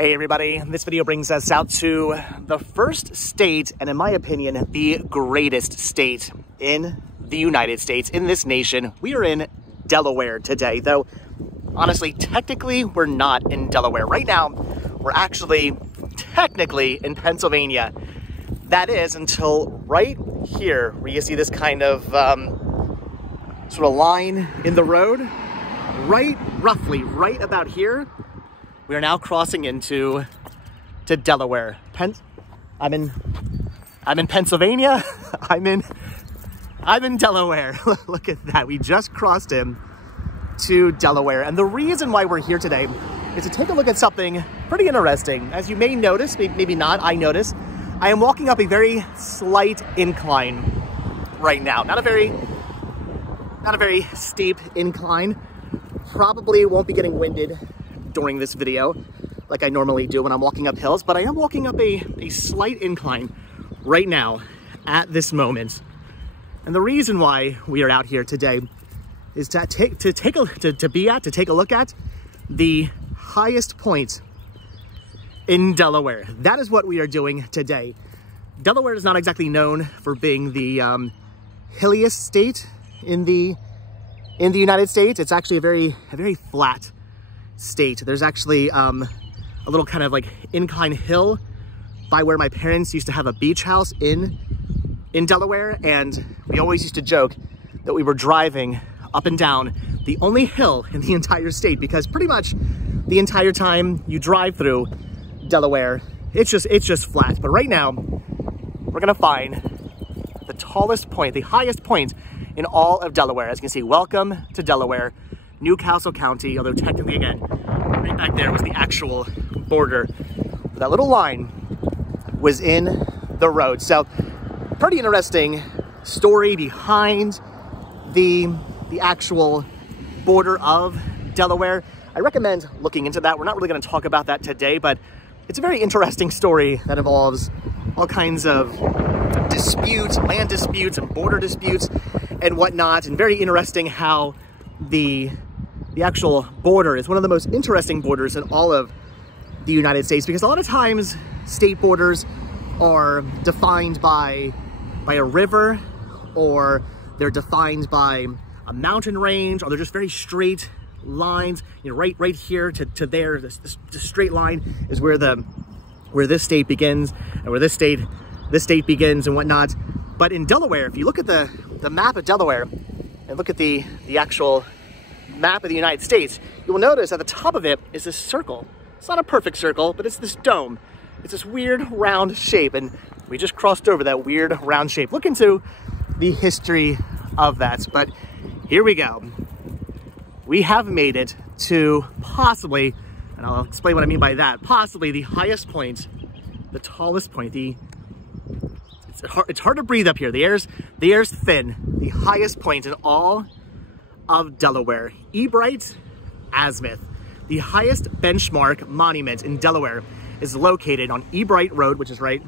Hey everybody, this video brings us out to the first state, and in my opinion, the greatest state in the United States, in this nation. We are in Delaware today, though honestly, technically, we're not in Delaware. Right now, we're actually technically in Pennsylvania. That is until right here, where you see this kind of sort of line in the road. Roughly right about here, we are now crossing into Delaware. I'm in Pennsylvania. I'm in Delaware. Look at that. We just crossed into Delaware. And the reason why we're here today is to take a look at something pretty interesting. As you may notice, maybe not, I notice, I am walking up a very slight incline right now. Not a very steep incline. Probably won't be getting winded during this video like I normally do when I'm walking up hills, but I am walking up a slight incline right now at this moment. And the reason why we are out here today is to take a look at the highest point in Delaware. That is what we are doing today. Delaware is not exactly known for being the hilliest state in the United States. It's actually a very flat state. There's actually a little kind of like incline hill by where my parents used to have a beach house in Delaware, and we always used to joke that we were driving up and down the only hill in the entire state, because pretty much the entire time you drive through Delaware, it's just flat. But right now, we're gonna find the tallest point, the highest point in all of Delaware. As you can see, welcome to Delaware, Newcastle County, although technically, again, right back there was the actual border. That little line was in the road. So, pretty interesting story behind the actual border of Delaware. I recommend looking into that. We're not really going to talk about that today, but it's a very interesting story that involves all kinds of disputes, land disputes and border disputes and whatnot, and very interesting how the actual border is one of the most interesting borders in all of the United States, because a lot of times state borders are defined by a river, or they're defined by a mountain range, or they're just very straight lines. You know, right here to there, this straight line is where this state begins and where this state begins and whatnot. But in Delaware, if you look at the map of Delaware and look at the actual map of the United States, you will notice at the top of it is this circle. It's not a perfect circle, but it's this dome. It's this weird round shape, and we just crossed over that weird round shape. Look into the history of that. But here we go. We have made it to possibly, and I'll explain what I mean by that, possibly the highest point, the tallest point, it's hard to breathe up here. The air's thin. The highest point in all of Delaware, Ebright Azimuth. The highest benchmark monument in Delaware is located on Ebright Road, which is right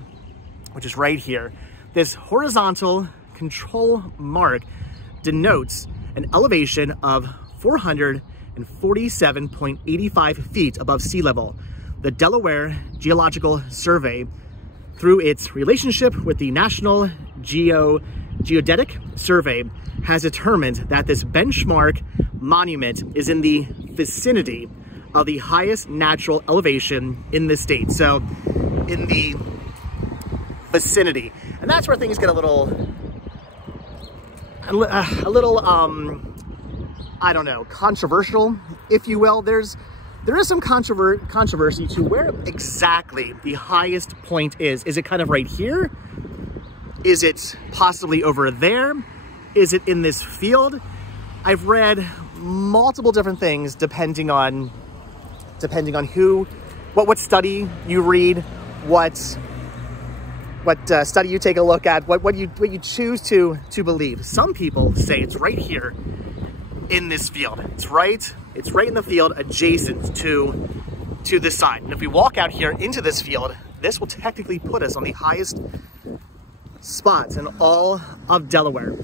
here. This horizontal control mark denotes an elevation of 447.85 feet above sea level. The Delaware Geological Survey, through its relationship with the National Geodetic Survey, has determined that this benchmark monument is in the vicinity of the highest natural elevation in the state. So, in the vicinity. And that's where things get a little, I don't know, controversial, if you will. There is some controversy to where exactly the highest point is. Is it kind of right here? Is it possibly over there? Is it in this field? I've read multiple different things depending on what study you read, what study you take a look at, what you choose to believe. Some people say it's right here in this field. It's right in the field adjacent to this side. And if we walk out here into this field, this will technically put us on the highest spots in all of Delaware.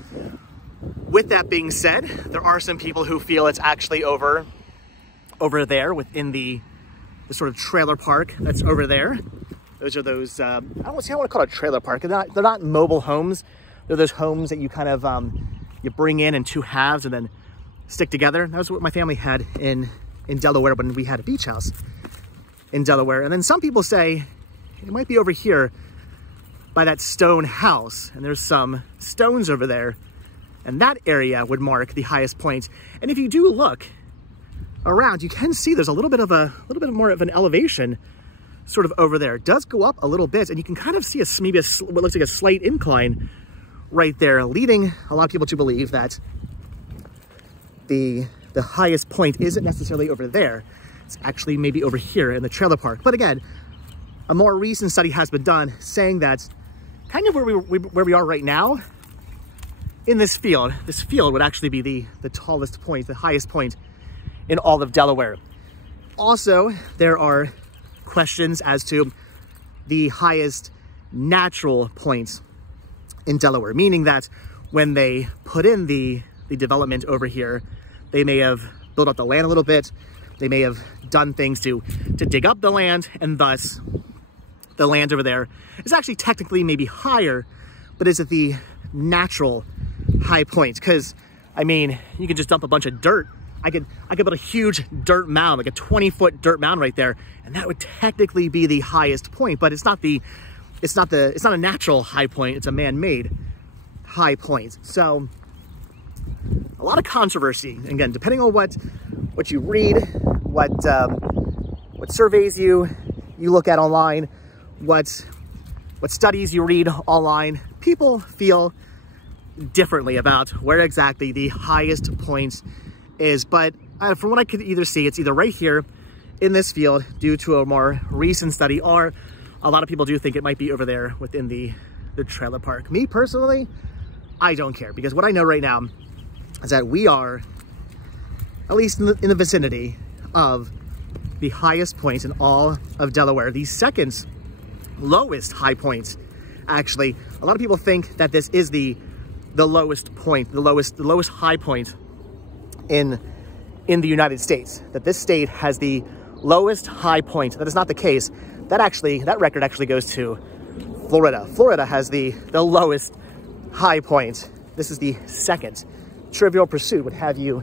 With that being said, there are some people who feel it's actually over there within the the sort of trailer park that's over there. Those are those, I don't want to call it a trailer park. They're not mobile homes. They're those homes that you kind of, you bring in two halves and then stick together. That was what my family had in Delaware when we had a beach house in Delaware. And then some people say it might be over here by that stone house. And there's some stones over there. And that area would mark the highest point. And if you do look around, you can see there's a little bit more of an elevation sort of over there. It does go up a little bit, and you can kind of see maybe what looks like a slight incline right there, leading a lot of people to believe that the highest point isn't necessarily over there. It's actually maybe over here in the trailer park. But again, a more recent study has been done saying that kind of where we are right now in this field would actually be the tallest point, the highest point in all of Delaware. Also, there are questions as to the highest natural points in Delaware, meaning that when they put in the development over here, they may have built up the land a little bit. They may have done things to dig up the land, and thus the land over there is actually technically maybe higher, but is it the natural high point? Because, I mean, you could just dump a bunch of dirt. I could build a huge dirt mound, like a 20-foot dirt mound right there, and that would technically be the highest point, but it's not a natural high point, it's a man-made high point. So a lot of controversy. Again, depending on what you read, what surveys you look at online, what studies you read online, people feel differently about where exactly the highest point is. But from what I could either see, it's either right here in this field due to a more recent study, or a lot of people do think it might be over there within the trailer park. Me personally, I don't care, because what I know right now is that we are at least in the vicinity of the highest point in all of Delaware, the second lowest high point. Actually, a lot of people think that this is the lowest point, the lowest high point in the United States, that this state has the lowest high point. That is not the case. That record actually goes to Florida. Florida has the lowest high point. This is the second. Trivial Pursuit would have you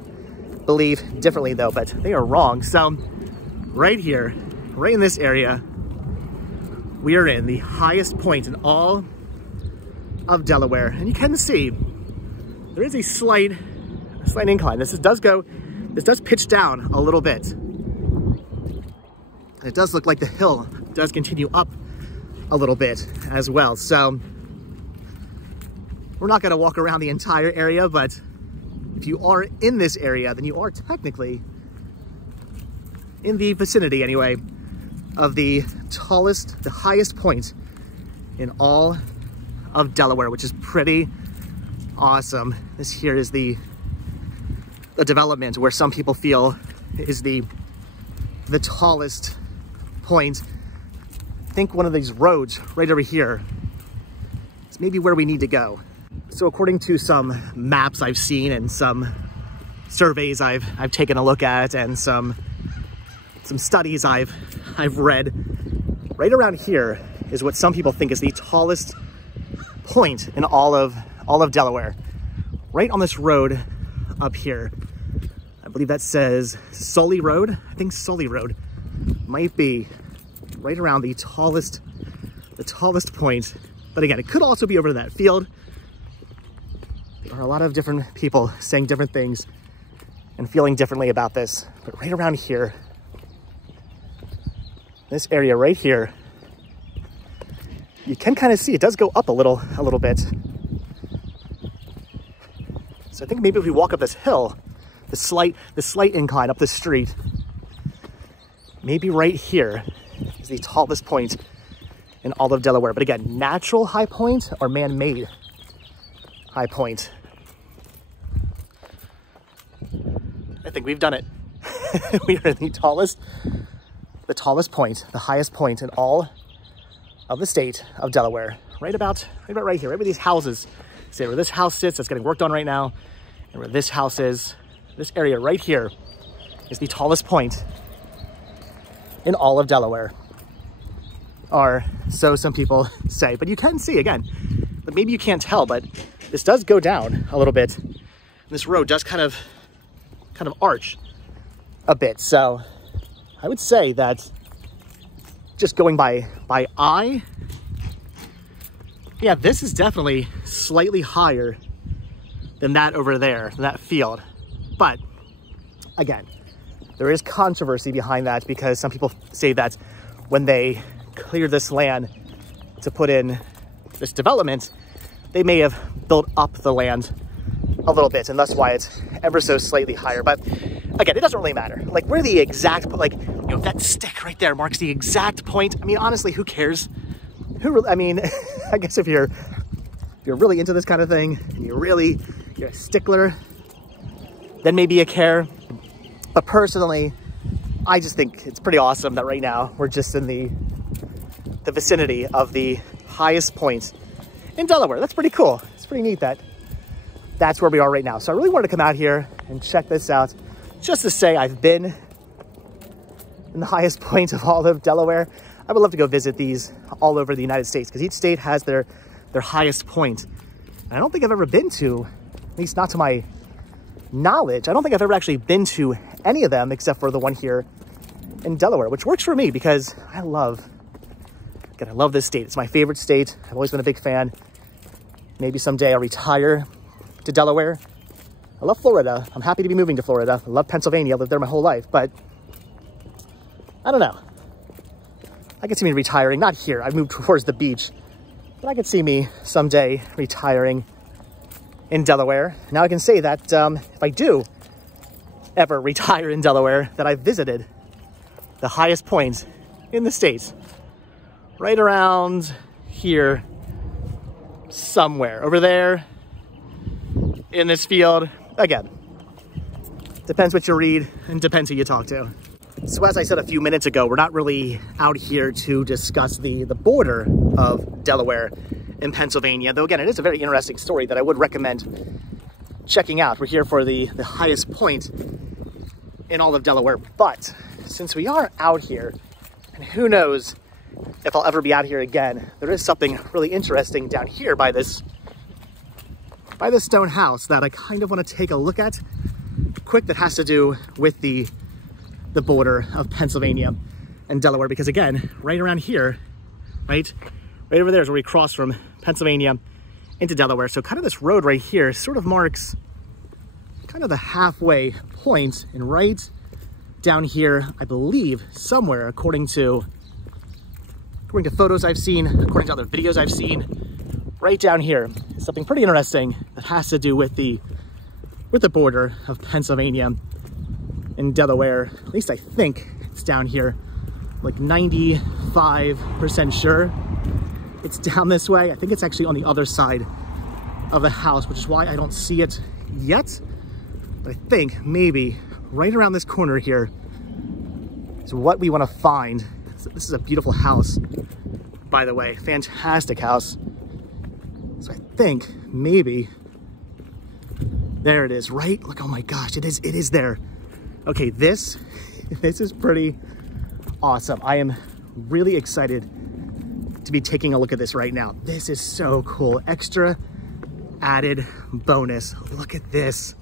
believe differently though, but they are wrong. So right here, right in this area, we are in the highest point in all of Delaware. And you can see there is a slight incline. This does pitch down a little bit. And it does look like the hill does continue up a little bit as well. So we're not gonna walk around the entire area, but if you are in this area, then you are technically in the vicinity anyway of the highest point in all of Delaware, which is pretty awesome. This here is the development where some people feel is the tallest point. I think one of these roads right over here is maybe where we need to go. So according to some maps I've seen and some surveys I've taken a look at and some studies I've read, right around here is what some people think is the tallest point in all of Delaware. Right on this road up here. I believe that says Sully Road. I think Sully Road might be right around the tallest point. But again, it could also be over that field. There are a lot of different people saying different things and feeling differently about this. But right around here, this area right here, you can kind of see it does go up a little bit. So I think maybe if we walk up this hill, the slight incline up the street, maybe right here is the tallest point in all of Delaware. But again, natural high point or man-made high point? I think we've done it. We are the tallest point, the highest point in all of the state of Delaware. Right about right here, right where these houses sit, where this house sits that's getting worked on right now, and where this house is, this area right here is the tallest point in all of Delaware. Or so some people say, but you can see again, but maybe you can't tell, but this does go down a little bit. And this road does kind of arch a bit. So I would say that just going by eye, yeah, this is definitely slightly higher than that over there, that field. But again, there is controversy behind that because some people say that when they cleared this land to put in this development, they may have built up the land a little bit, and that's why it's ever so slightly higher. But again, it doesn't really matter. Like, we're the exact, like, you know, that stick right there marks the exact point. I mean, honestly, who cares? I mean, I guess if you're really into this kind of thing and you're a stickler, then maybe you care. But personally, I just think it's pretty awesome that right now we're just in the vicinity of the highest point in Delaware. That's pretty cool. It's pretty neat that that's where we are right now. So I really wanted to come out here and check this out just to say I've been in the highest point of all of Delaware. I would love to go visit these all over the United States because each state has their highest point. And I don't think I've ever been to, at least not to my knowledge, I don't think I've ever actually been to any of them except for the one here in Delaware, which works for me because I love this state. It's my favorite state. I've always been a big fan. Maybe someday I'll retire to Delaware. I love Florida. I'm happy to be moving to Florida. I love Pennsylvania. I lived there my whole life, but I don't know. I could see me retiring, not here. I've moved towards the beach, but I could see me someday retiring in Delaware. Now I can say that if I do ever retire in Delaware, that I've visited the highest point in the state, right around here somewhere, over there in this field. Again, depends what you read and depends who you talk to. So as I said a few minutes ago, we're not really out here to discuss the border of Delaware and Pennsylvania, though again, it is a very interesting story that I would recommend checking out. We're here for the highest point in all of Delaware, but since we are out here, and who knows if I'll ever be out here again, there is something really interesting down here by this stone house that I kind of want to take a look at quick, that has to do with the border of Pennsylvania and Delaware, because again, right around here, right over there is where we cross from Pennsylvania into Delaware. So kind of this road right here sort of marks kind of the halfway point, and right down here, I believe somewhere, according to photos I've seen, according to other videos I've seen, right down here is something pretty interesting that has to do with the border of Pennsylvania and Delaware. At least I think it's down here, like 95% sure it's down this way. I think it's actually on the other side of the house, which is why I don't see it yet. But I think maybe right around this corner here is what we want to find. This is a beautiful house, by the way, fantastic house. So I think maybe there it is, right? Look, oh my gosh, it is there. Okay, this is pretty awesome. I am really excited to be taking a look at this right now. This is so cool. Extra added bonus. Look at this.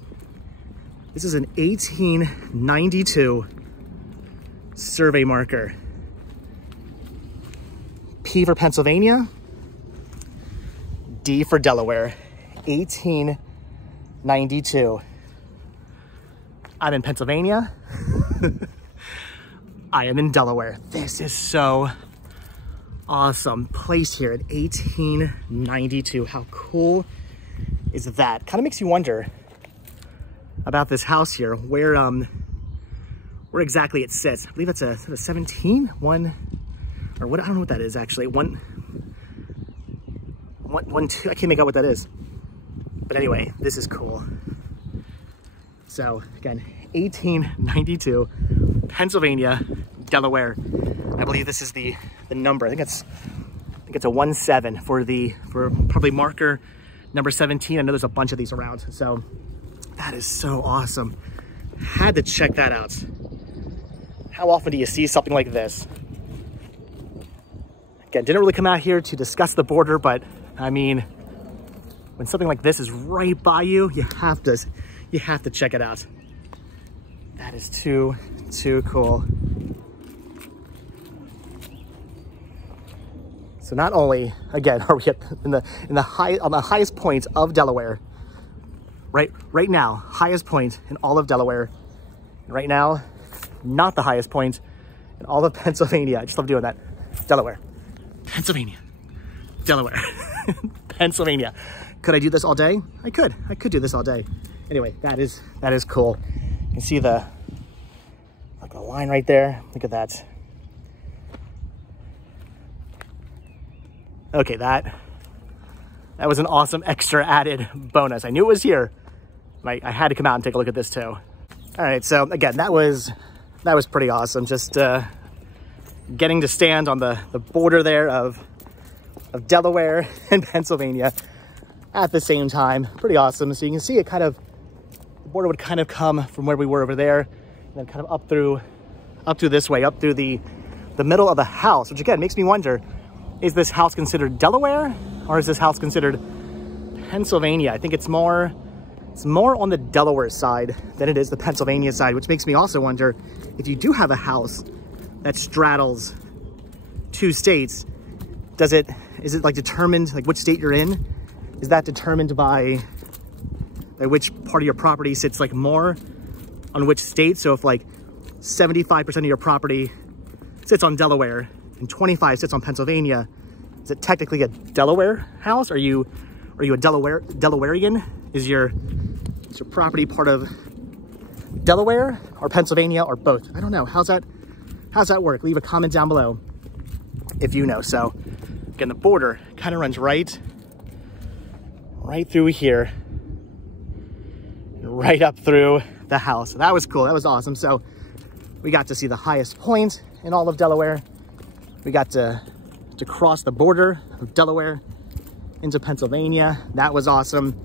This is an 1892 survey marker. P for Pennsylvania, D for Delaware, 1892. I'm in Pennsylvania. I am in Delaware. This is so awesome. Placed here at 1892. How cool is that? Kind of makes you wonder about this house here, where exactly it sits. I believe it's a 17, or what, I don't know what that is actually. One, two, I can't make out what that is. But anyway, this is cool. So again, 1892, Pennsylvania, Delaware. I believe this is the number. I think it's a 17 for probably marker number 17. I know there's a bunch of these around. So that is so awesome. Had to check that out. How often do you see something like this? Again, didn't really come out here to discuss the border, but I mean, when something like this is right by you, you have to check it out. That is too cool. So not only, again, are we on the highest point of Delaware, right now, highest point in all of Delaware. Right now, not the highest point in all of Pennsylvania. I just love doing that. Delaware, Pennsylvania, Delaware, Pennsylvania. Could I do this all day? I could do this all day. Anyway, that is cool. You can see the line right there. Look at that. Okay, that was an awesome extra added bonus. I knew it was here. I had to come out and take a look at this too. All right, so again, that was pretty awesome. Just getting to stand on the border there of Delaware and Pennsylvania at the same time. Pretty awesome. So you can see it the border would kind of come from where we were over there, and then kind of up through this way, up through the middle of the house, which again makes me wonder, is this house considered Delaware or is this house considered Pennsylvania? I think it's more on the Delaware side than it is the Pennsylvania side, which makes me also wonder if you do have a house that straddles two states, is it like determined, like which state you're in? Is that determined by which part of your property sits like more on which state? So if like 75% of your property sits on Delaware and 25 sits on Pennsylvania, is it technically a Delaware house? Are you a Delawarean? Is your property part of Delaware or Pennsylvania or both? I don't know. How's that work? Leave a comment down below if you know. So again, the border kind of runs right through here, right up through the house. That was cool. That was awesome. So we got to see the highest point in all of Delaware. We got to cross the border of Delaware into Pennsylvania. That was awesome.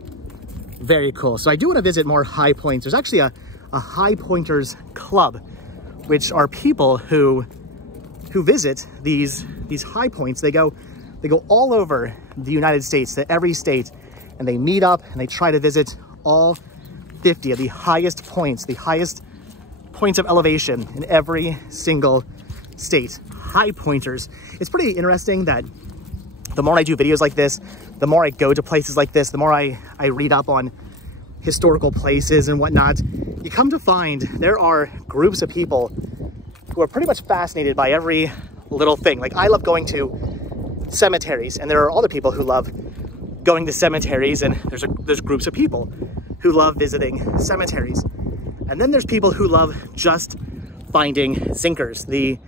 Very cool. So I do want to visit more high points. There's actually a Highpointers club, which are people who visit these high points. They go all over the United States, to every state, and they meet up and they try to visit all 50 of the highest points of elevation in every single state. Highpointers. It's pretty interesting that the more I do videos like this, the more I go to places like this, the more I read up on historical places and whatnot, you come to find there are groups of people who are pretty much fascinated by every little thing. Like, I love going to cemeteries, and there are other people who love going to cemeteries, and there's groups of people who love visiting cemeteries. And then there's people who love just finding zinkers, the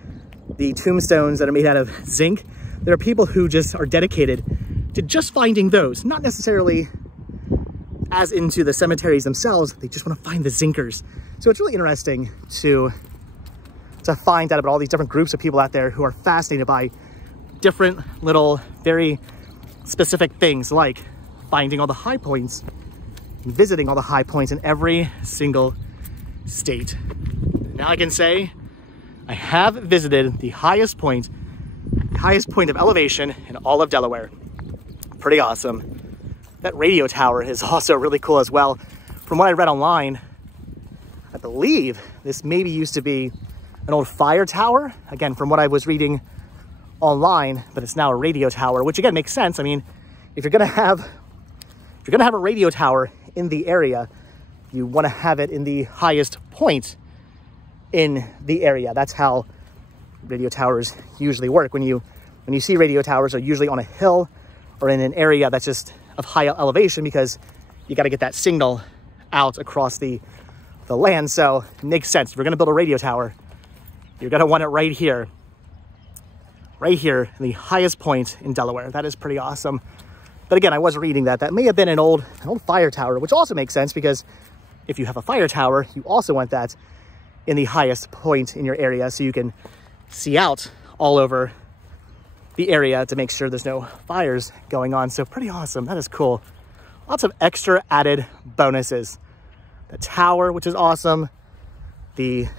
tombstones that are made out of zinc. There are people who just are dedicated to just finding those, not necessarily as into the cemeteries themselves. They just want to find the zinkers. So it's really interesting to find out about all these different groups of people out there who are fascinated by different little, very specific things, like finding all the high points and visiting all the high points in every single state. Now I can say I have visited the highest point of elevation in all of Delaware. Pretty awesome. That radio tower is also really cool as well. From what I read online, I believe this maybe used to be an old fire tower. Again, from what I was reading online, but it's now a radio tower, which again makes sense. I mean, if you're gonna have a radio tower in the area, you want to have it in the highest point in the area. That's how radio towers usually work. When you see radio towers, are usually on a hill or in an area that's just of high elevation, because you got to get that signal out across the land. So it makes sense. If you're going to build a radio tower, you're going to want it right here in the highest point in Delaware. That is pretty awesome. But again, I was reading that may have been an old fire tower, which also makes sense, because if you have a fire tower, you also want that in the highest point in your area, so you can see out all over the area to make sure there's no fires going on. So pretty awesome. That is cool. Lots of extra added bonuses. The tower, which is awesome. The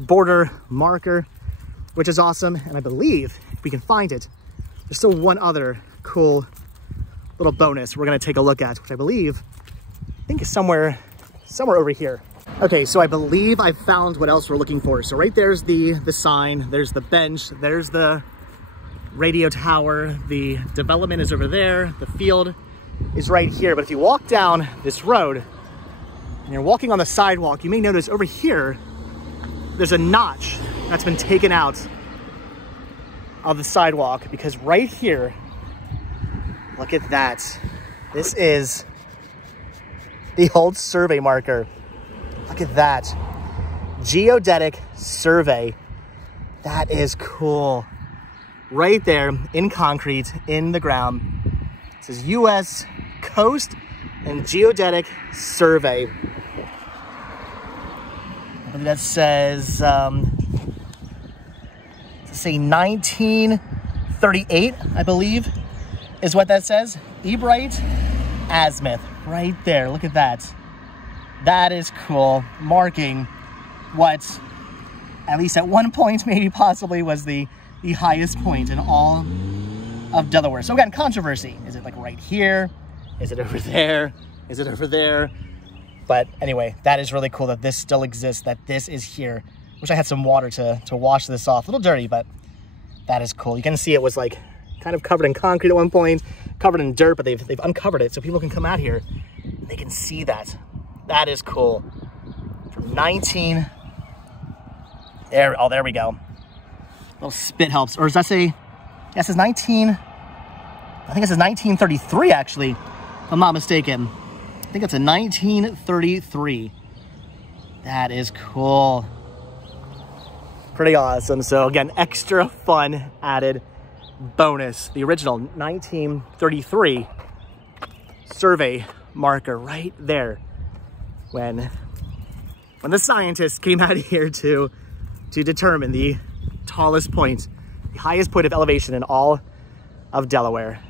border marker, which is awesome. And I believe if we can find it, there's still one other cool little bonus we're gonna take a look at, which I think is somewhere over here. Okay, so I believe I found what else we're looking for. So right there's the sign, there's the bench, there's the radio tower, the development is over there, the field is right here. But if you walk down this road and you're walking on the sidewalk, you may notice over here, there's a notch that's been taken out of the sidewalk, because right here, look at that. This is the old survey marker. Look at that. Geodetic survey. That is cool. Right there in concrete, in the ground. It says U.S. Coast and Geodetic Survey. I believe that says, say 1938, I believe, is what that says. Ebright Azimuth, right there. Look at that. That is cool. Marking what, at least at one point, maybe possibly was the highest point in all of Delaware. So again, controversy. Is it like right here? Is it over there? Is it over there? But anyway, that is really cool that this still exists, that this is here. Wish I had some water to wash this off. A little dirty, but that is cool. You can see it was like kind of covered in concrete at one point, covered in dirt, but they've uncovered it so people can come out here and they can see that. That is cool. From there we go. Little spit helps. Or does that say, yeah, it says I think it says 1933 actually, if I'm not mistaken. I think it's a 1933. That is cool. Pretty awesome. So again, extra fun added bonus. The original 1933 survey marker right there. When the scientists came out here to determine the tallest point, the highest point of elevation in all of Delaware.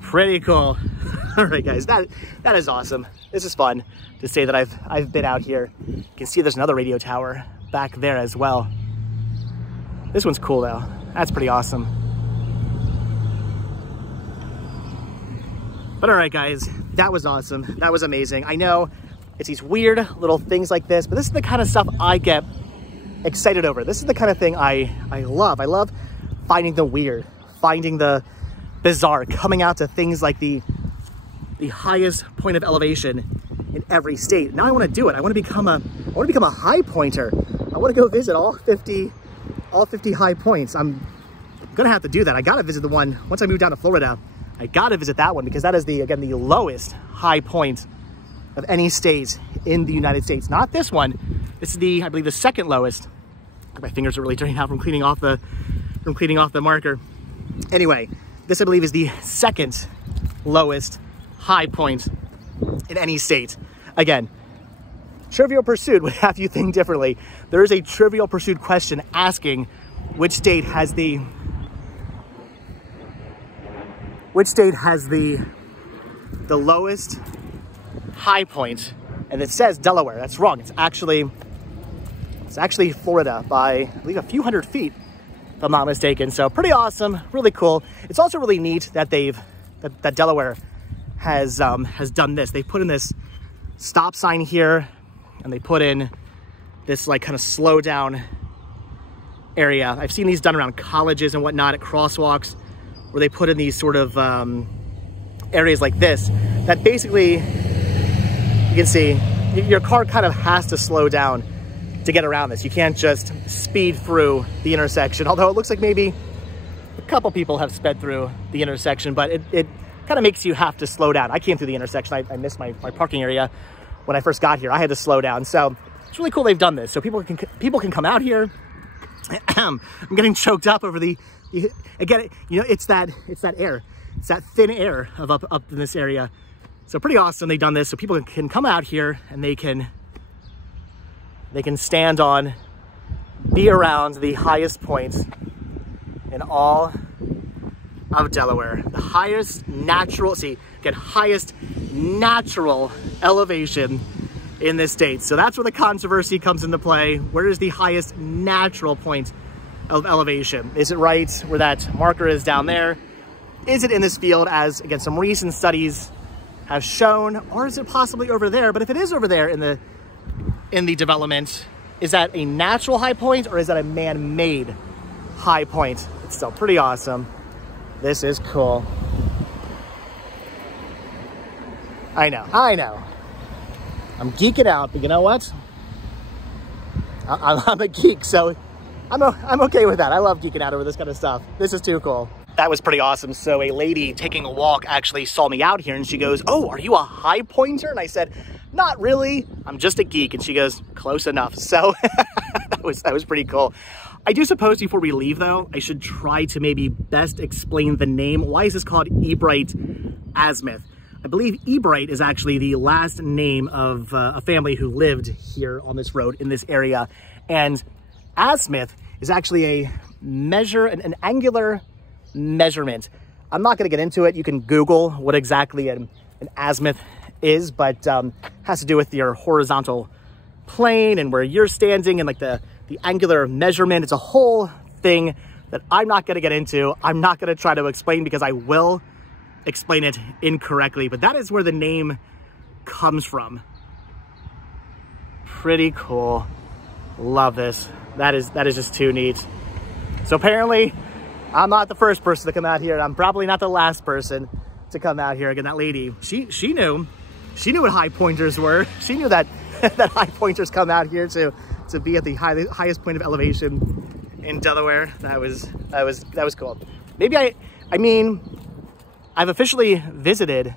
Pretty cool. All right, guys, that is awesome. This is fun to say that I've been out here. You can see there's another radio tower back there as well. This one's cool though. That's pretty awesome. But all right, guys, that was awesome. That was amazing. I know it's these weird little things like this, but this is the kind of stuff I get excited over. This is the kind of thing I love. I love finding the weird, finding the bizarre, coming out to things like the highest point of elevation in every state. Now I want to do it. I want to become a high pointer. I want to go visit all 50 high points. I'm gonna have to do that. I gotta visit the one once I move down to Florida. I gotta visit that one because that is the lowest high point of any state in the United States. Not this one. This is I believe the second lowest. My fingers are really dirty now from cleaning off the marker. Anyway, this I believe is the second lowest high point in any state. Again, Trivial Pursuit would have you think differently. There is a Trivial Pursuit question asking which state has the lowest high point, and it says Delaware. That's wrong. It's actually Florida by, I believe, a few hundred feet, if I'm not mistaken. So pretty awesome, really cool. It's also really neat that that Delaware has done this. They put in this stop sign here, and they put in this like kind of slow down area. I've seen these done around colleges and whatnot at crosswalks, where they put in these sort of areas like this that basically, you can see your car kind of has to slow down to get around this. You can't just speed through the intersection, although it looks like maybe a couple people have sped through the intersection, but it kind of makes you have to slow down. I came through the intersection. I missed my parking area when I first got here. I had to slow down. So it's really cool they've done this. So people can come out here. I'm getting choked up over again, you know, it's that air. It's that thin air of up in this area. So pretty awesome they've done this. So people can come out here and they can stand on, be around the highest points in all of Delaware. The highest natural elevation in this state. So that's where the controversy comes into play. Where is the highest natural point of elevation? Is it right where that marker is down there? Is it in this field, as again some recent studies have shown, or is it possibly over there? But if it is over there in the development, is that a natural high point or is that a man-made high point? It's still pretty awesome. This is cool. I know. I'm geeking out, but you know what? I'm a geek, so I'm okay with that. I love geeking out over this kind of stuff. This is too cool. That was pretty awesome. So a lady taking a walk actually saw me out here and she goes, "Oh, are you a high pointer?" And I said, "Not really. I'm just a geek." And she goes, "Close enough." So that was pretty cool. I do suppose before we leave though, I should try to maybe best explain the name. Why is this called Ebright Azimuth? I believe Ebright is actually the last name of a family who lived here on this road in this area. And azimuth is actually an angular measurement. I'm not going to get into it. You can Google what exactly an azimuth is, but has to do with your horizontal plane and where you're standing and like the angular measurement. It's a whole thing that I'm not going to get into. I'm not going to try to explain because I will explain it incorrectly, but that is where the name comes from. Pretty cool. Love this. That is just too neat. So apparently I'm not the first person to come out here, and I'm probably not the last person to come out here. Again, that lady, she knew what high pointers were. She knew that that high pointers come out here to be at the highest point of elevation in Delaware. That was cool. Maybe I mean I've officially visited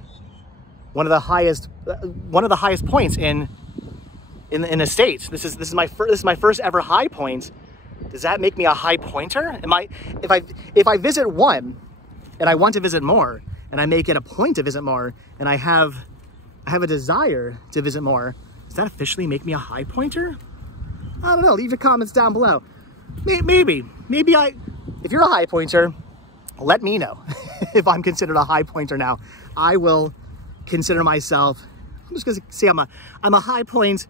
one of the highest points in a state. This is my first ever high point. Does that make me a high pointer? If I visit one and I want to visit more and I make it a point to visit more and I have a desire to visit more, does that officially make me a high pointer? I don't know. Leave your comments down below. Maybe if you're a high pointer, let me know if I'm considered a high pointer now. I will consider myself, I'm just gonna say I'm a high point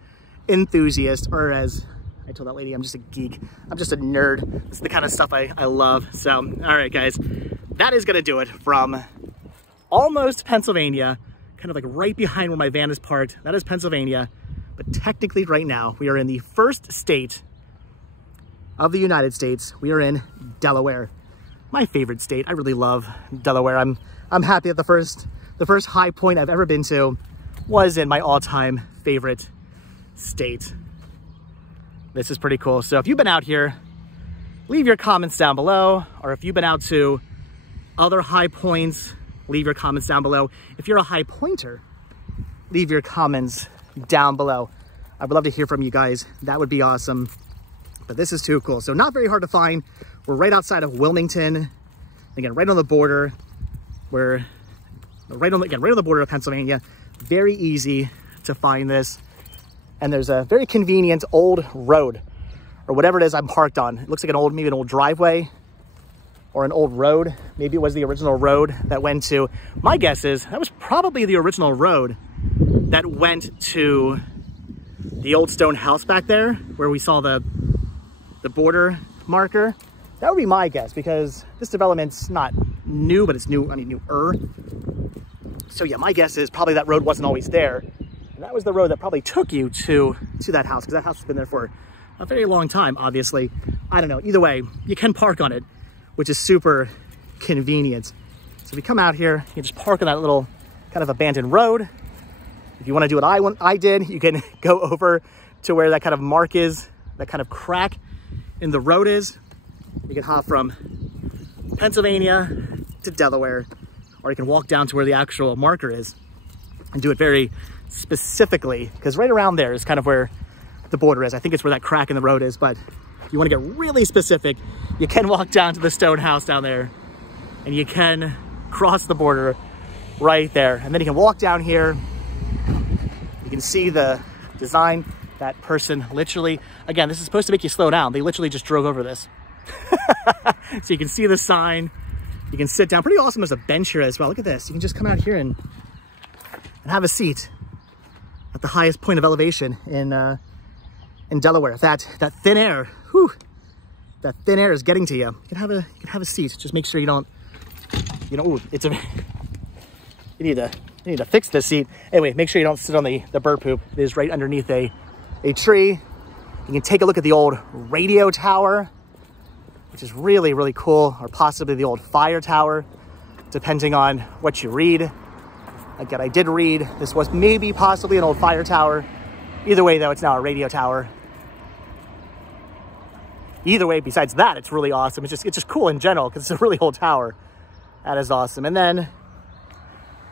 enthusiast, or as I told that lady, I'm just a geek. I'm just a nerd. This is the kind of stuff I love. So, all right, guys, that is gonna do it from almost Pennsylvania, kind of like right behind where my van is parked. That is Pennsylvania, but technically right now we are in the first state of the United States. We are in Delaware. My favorite state. I really love Delaware. I'm happy that the first high point I've ever been to was in my all-time favorite state. This is pretty cool. So if you've been out here, leave your comments down below, or if you've been out to other high points, leave your comments down below. If you're a high pointer, leave your comments down below. I would love to hear from you guys. That would be awesome. But this is too cool. So not very hard to find. We're right outside of Wilmington. Again, right on the border. We're right on the border of Pennsylvania. Very easy to find this. And there's a very convenient old road, or whatever it is I'm parked on. It looks like maybe an old driveway or an old road. Maybe it was the original road that went to, my guess is that was probably the original road that went to the old stone house back there where we saw the border marker. That would be my guess, because this development's not new, but it's new, newer. So yeah, my guess is probably that road wasn't always there. And that was the road that probably took you to that house, because that house has been there for a very long time, obviously. I don't know. Either way, you can park on it, which is super convenient. So if you come out here, you just park on that little kind of abandoned road. If you want to do what I did, you can go over to where that kind of mark is, that kind of crack in the road is. You can hop from Pennsylvania to Delaware, or you can walk down to where the actual marker is and do it very specifically, because right around there is kind of where the border is. I think it's where that crack in the road is, but if you want to get really specific, you can walk down to the stone house down there and you can cross the border right there. And then you can walk down here. You can see the design. That person literally, again, this is supposed to make you slow down. They literally just drove over this. So you can see the sign. You can sit down. Pretty awesome. There's a bench here as well. Look at this. You can just come out here and have a seat at the highest point of elevation in Delaware. That thin air, whew, that thin air is getting to you. You can have a seat. Just make sure you don't, ooh, it's a, you need to fix this seat. Anyway, make sure you don't sit on the bird poop. It is right underneath a tree. You can take a look at the old radio tower, which is really, really cool, or possibly the old fire tower, depending on what you read. Again, I did read this was maybe possibly an old fire tower. Either way, though, it's now a radio tower. Either way, besides that, it's really awesome. It's just cool in general because it's a really old tower. That is awesome. And then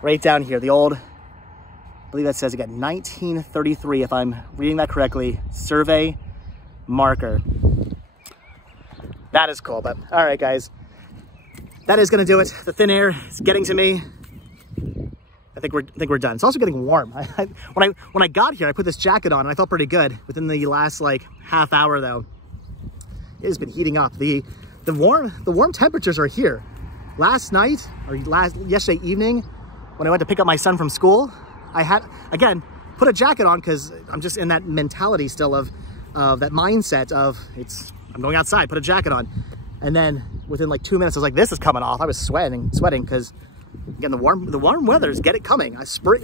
right down here, the old, I believe that says again, 1933, if I'm reading that correctly, survey marker. That is cool, but all right, guys, that is gonna do it. The thin air is getting to me. I think we're done. It's also getting warm. When I got here, I put this jacket on and I felt pretty good. Within the last like half hour though, it has been heating up. The warm temperatures are here. Last night, or yesterday evening, when I went to pick up my son from school, I had, again, put a jacket on because I'm just in that mentality still of that mindset of I'm going outside, put a jacket on. And then within like 2 minutes, I was like, this is coming off. I was sweating because again, the warm weather is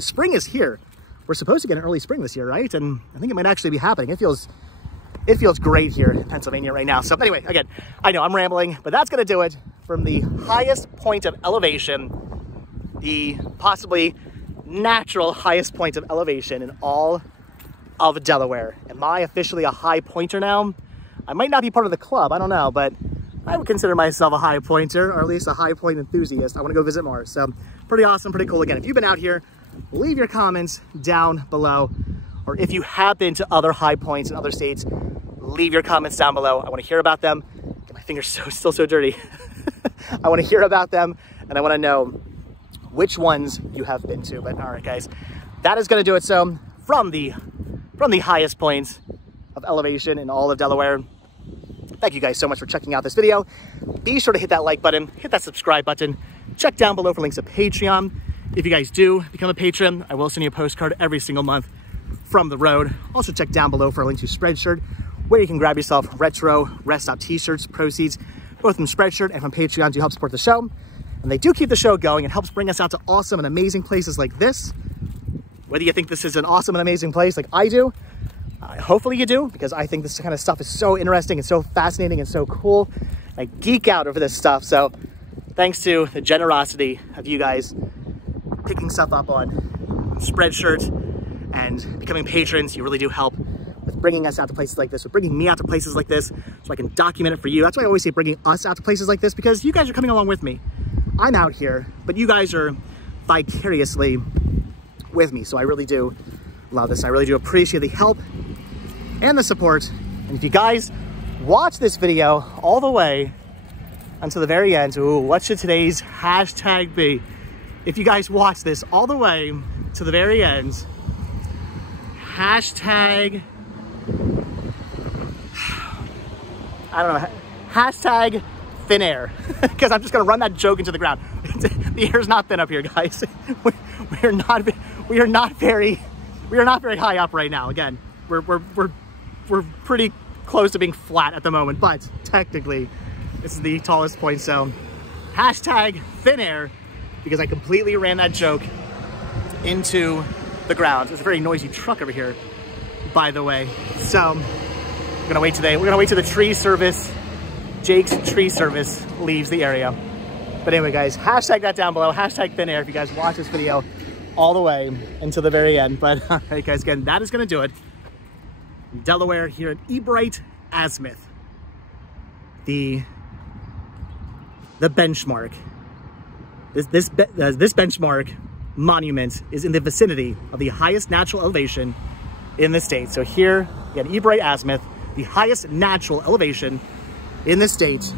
spring is here. We're supposed to get an early spring this year, right? And I think it might actually be happening. It feels great here in Pennsylvania right now. So anyway, again, I know I'm rambling, but that's gonna do it from the highest point of elevation, the possibly natural highest point of elevation in all of Delaware. Am I officially a high pointer now? I might not be part of the club, I don't know, but I would consider myself a high pointer, or at least a high point enthusiast. I want to go visit more. So pretty awesome, pretty cool. Again, if you've been out here, leave your comments down below. Or if you have been to other high points in other states, leave your comments down below. I want to hear about them. My finger's still so dirty. I want to hear about them, and I want to know which ones you have been to. But all right, guys, that is going to do it. So from the highest points of elevation in all of Delaware, thank you guys so much for checking out this video. Be sure to hit that like button, hit that subscribe button. Check down below for links to Patreon. If you guys do become a patron, I will send you a postcard every single month from the road. Also check down below for a link to Spreadshirt, where you can grab yourself retro rest stop t-shirts. Proceeds both from Spreadshirt and from Patreon to help support the show. And they do keep the show going and helps bring us out to awesome and amazing places like this. Whether you think this is an awesome and amazing place like I do, hopefully you do, because I think this kind of stuff is so interesting and so fascinating and so cool. I geek out over this stuff. So thanks to the generosity of you guys picking stuff up on Spreadshirt and becoming patrons, you really do help with bringing us out to places like this, with bringing me out to places like this, so I can document it for you. That's why I always say bringing us out to places like this, because you guys are coming along with me. I'm out here, but you guys are vicariously with me. So I really do love this. I really do appreciate the help and the support. And if you guys watch this video all the way until the very end, ooh, what should today's hashtag be? If you guys watch this all the way to the very end, hashtag, I don't know, hashtag thin air, because I'm just gonna run that joke into the ground. The air's not thin up here, guys. We are not very high up right now. Again, we're pretty close to being flat at the moment, but technically this is the tallest point. So hashtag thin air, because I completely ran that joke into the ground. There's a very noisy truck over here, by the way. So we're gonna wait today. We're gonna wait till the tree service, Jake's tree service, leaves the area. But anyway, guys, hashtag that down below, hashtag thin air, if you guys watch this video all the way until the very end. But all right, guys, again, that is gonna do it. Delaware, here at Ebright Azimuth, the benchmark. This benchmark monument is in the vicinity of the highest natural elevation in the state. So here at Ebright Azimuth, the highest natural elevation in the state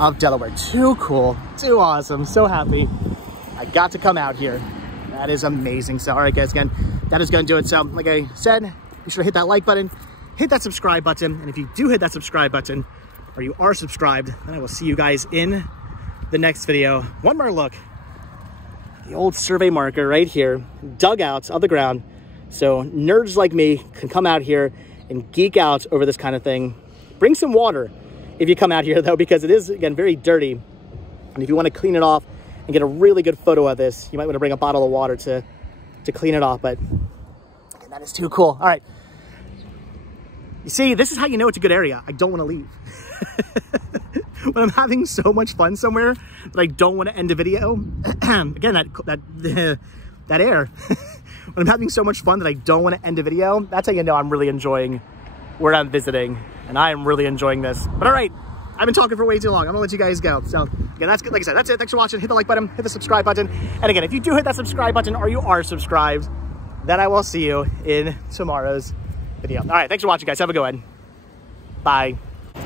of Delaware. Too cool, too awesome, so happy I got to come out here. That is amazing. So all right, guys, again, that is gonna do it. So like I said, be sure to hit that like button, hit that subscribe button, and if you do hit that subscribe button, or you are subscribed, then I will see you guys in the next video. One more look The old survey marker right here, dugouts of the ground. So nerds like me can come out here and geek out over this kind of thing. Bring some water if you come out here though, because it is, again, very dirty. And if you want to clean it off and get a really good photo of this, you might want to bring a bottle of water to clean it off. But again, that is too cool. All right. You see, this is how you know it's a good area. I don't want to leave. When I'm having so much fun somewhere that I don't want to end a video, again, that air. When I'm having so much fun that I don't want to end a video, that's how you know I'm really enjoying where I'm visiting, and I am really enjoying this. But all right, I've been talking for way too long. I'm gonna let you guys go. So again, that's good. Like I said, that's it. Thanks for watching. Hit the like button, hit the subscribe button. And again, if you do hit that subscribe button or you are subscribed, then I will see you in tomorrow's video. All right, thanks for watching, guys. Have a good one. Bye.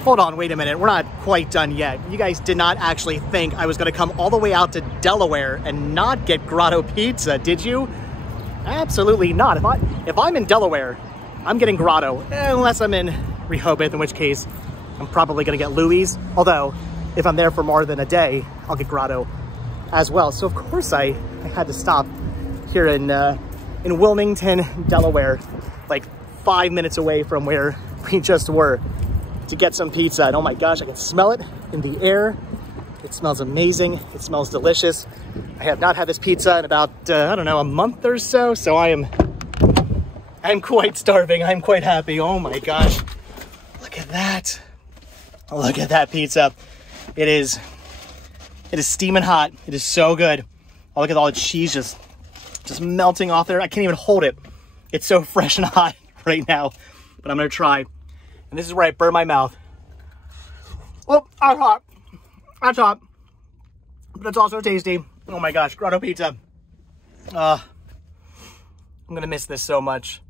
Hold on, wait a minute. We're not quite done yet. You guys did not actually think I was gonna come all the way out to Delaware and not get Grotto Pizza, did you? Absolutely not. If I'm in Delaware, I'm getting Grotto, unless I'm in Rehoboth, in which case I'm probably gonna get Louis. Although, if I'm there for more than a day, I'll get Grotto as well. So of course I had to stop here in Wilmington, Delaware, like 5 minutes away from where we just were, to get some pizza. And oh my gosh, I can smell it in the air. It smells amazing. It smells delicious. I have not had this pizza in about, I don't know, a month or so. So I'm quite starving. I'm quite happy. Oh my gosh. Look at that. Look at that pizza. It is steaming hot. It is so good. Oh, look at all the cheese just melting off there. I can't even hold it. It's so fresh and hot right now, but I'm gonna try. And this is where I burn my mouth. Oh, that's hot. That's hot. But it's also tasty. Oh my gosh, Grotto Pizza. I'm gonna miss this so much.